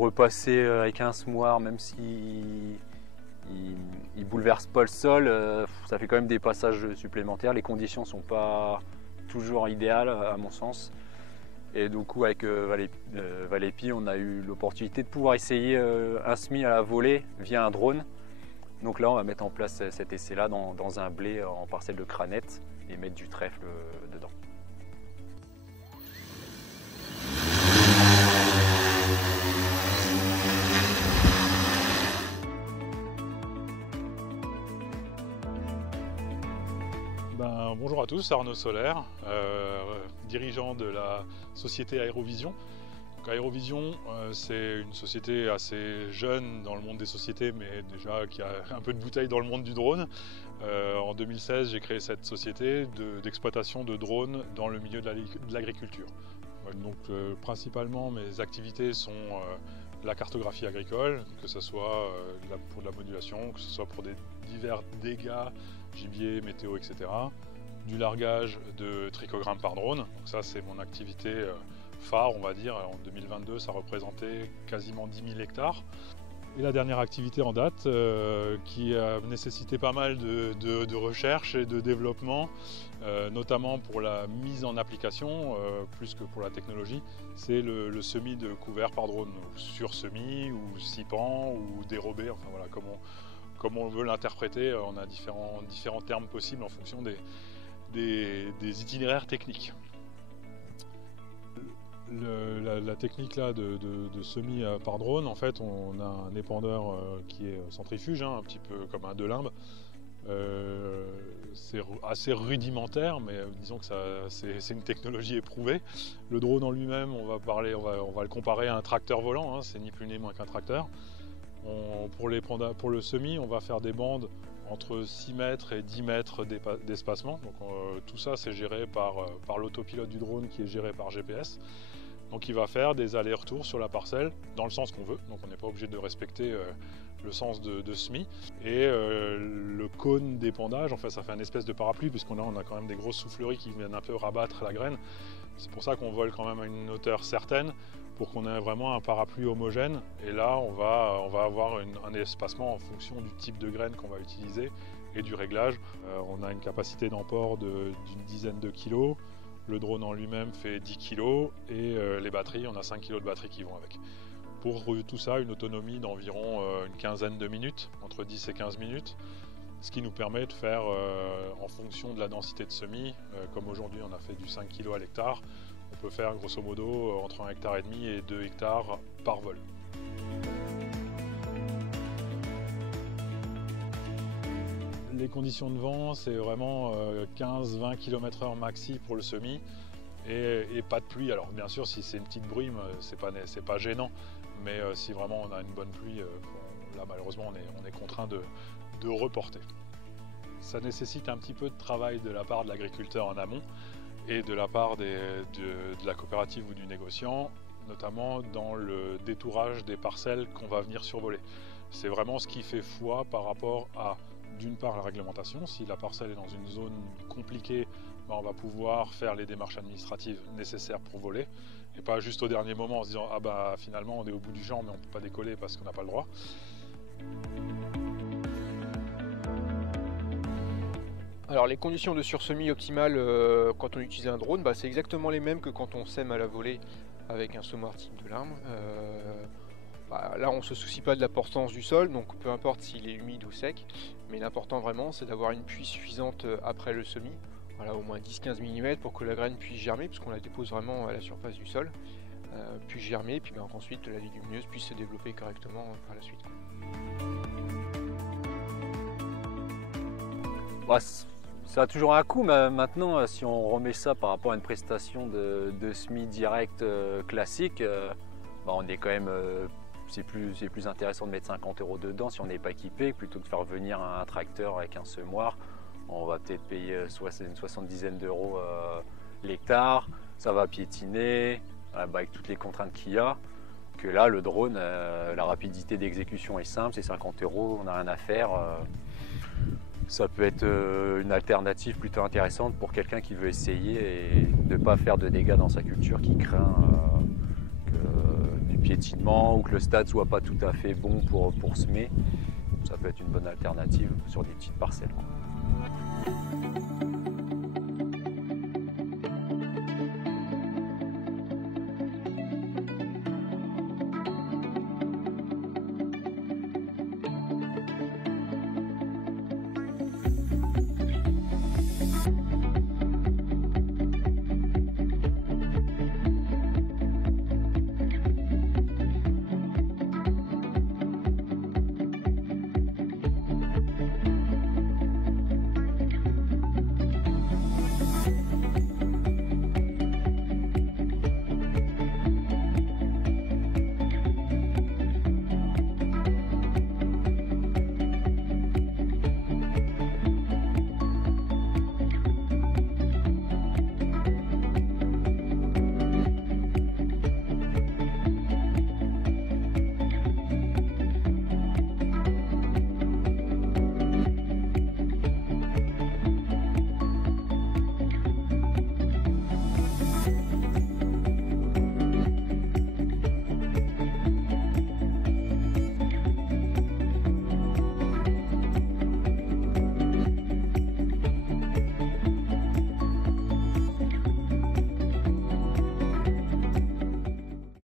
repasser avec un semoir, même si il bouleverse pas le sol, ça fait quand même des passages supplémentaires. Les conditions sont pas toujours idéales à mon sens. Et du coup avec Valépi, on a eu l'opportunité de pouvoir essayer un semis à la volée via un drone. Donc là on va mettre en place cet essai là dans un blé en parcelle de cranette et mettre du trèfle dedans. Bonjour à tous, Arnaud Solaire, dirigeant de la société Aérovision. Donc, Aérovision, c'est une société assez jeune dans le monde des sociétés, mais déjà qui a un peu de bouteille dans le monde du drone. En 2016, j'ai créé cette société d'exploitation de drones dans le milieu de l'agriculture. Donc, principalement, mes activités sont la cartographie agricole, que ce soit pour de la modulation, que ce soit pour des divers dégâts, gibier, météo, etc. Du largage de trichogrammes par drone. Donc ça, c'est mon activité phare, on va dire. En 2022, ça représentait quasiment 10 000 hectares. Et la dernière activité en date, qui a nécessité pas mal de recherche et de développement, notamment pour la mise en application, plus que pour la technologie, c'est le semis de couverts par drone, sur semis ou sipant ou dérobé, enfin voilà, comme on veut l'interpréter. On a différents termes possibles en fonction des itinéraires techniques. La technique là de semis par drone, en fait, on a un épandeur qui est centrifuge, un petit peu comme un delimbe. C'est assez rudimentaire, mais disons que c'est une technologie éprouvée. Le drone en lui-même, on va le comparer à un tracteur volant, c'est ni plus ni moins qu'un tracteur. Pour le semis, on va faire des bandes entre 6 mètres et 10 mètres d'espacement. Donc tout ça, c'est géré par l'autopilote du drone qui est géré par GPS. Donc il va faire des allers-retours sur la parcelle dans le sens qu'on veut. Donc on n'est pas obligé de respecter le sens de semis. Et le cône d'épandage, en fait, ça fait une espèce de parapluie, puisqu'on a quand même des grosses souffleries qui viennent un peu rabattre la graine. C'est pour ça qu'on vole quand même à une hauteur certaine, pour qu'on ait vraiment un parapluie homogène. Et là, on va avoir un espacement en fonction du type de graine qu'on va utiliser et du réglage. On a une capacité d'emport d'une dizaine de kilos. Le drone en lui-même fait 10 kg et les batteries, on a 5 kg de batteries qui vont avec. Pour tout ça, une autonomie d'environ une quinzaine de minutes, entre 10 et 15 minutes, ce qui nous permet de faire, en fonction de la densité de semis, comme aujourd'hui on a fait du 5 kg à l'hectare, on peut faire grosso modo entre 1,5 hectare et 2 hectares par vol. Les conditions de vent, c'est vraiment 15-20 km/h maxi pour le semis et pas de pluie. Alors bien sûr, si c'est une petite brume, c'est pas gênant, mais si vraiment on a une bonne pluie, là malheureusement on est contraint de reporter. Ça nécessite un petit peu de travail de la part de l'agriculteur en amont et de la part de la coopérative ou du négociant, notamment dans le détourage des parcelles qu'on va venir survoler. C'est vraiment ce qui fait foi par rapport à, d'une part, la réglementation. Si la parcelle est dans une zone compliquée, on va pouvoir faire les démarches administratives nécessaires pour voler, et pas juste au dernier moment en se disant « Ah bah finalement on est au bout du champ mais on ne peut pas décoller parce qu'on n'a pas le droit ». Alors les conditions de sursemis optimales quand on utilise un drone, c'est exactement les mêmes que quand on sème à la volée avec un semoir type delimbe. Là on ne se soucie pas de la portance du sol, donc peu importe s'il est humide ou sec, mais l'important vraiment c'est d'avoir une pluie suffisante après le semis, voilà, au moins 10-15 mm pour que la graine puisse germer, puisqu'on la dépose vraiment à la surface du sol, puisse germer, et puis qu'ensuite la légumineuse puisse se développer correctement par la suite. Ça a toujours un coût, mais maintenant, si on remet ça par rapport à une prestation de semis direct classique, on est quand même, c'est plus intéressant de mettre 50 € dedans si on n'est pas équipé, plutôt que de faire venir un tracteur avec un semoir. On va peut-être payer une 70aine d'euros l'hectare, ça va piétiner, avec toutes les contraintes qu'il y a. Que là, le drone, la rapidité d'exécution est simple, c'est 50 €, on n'a rien à faire. Ça peut être une alternative plutôt intéressante pour quelqu'un qui veut essayer et ne pas faire de dégâts dans sa culture, qui craint piétinement ou que le stade soit pas tout à fait bon pour semer, ça peut être une bonne alternative sur des petites parcelles, quoi.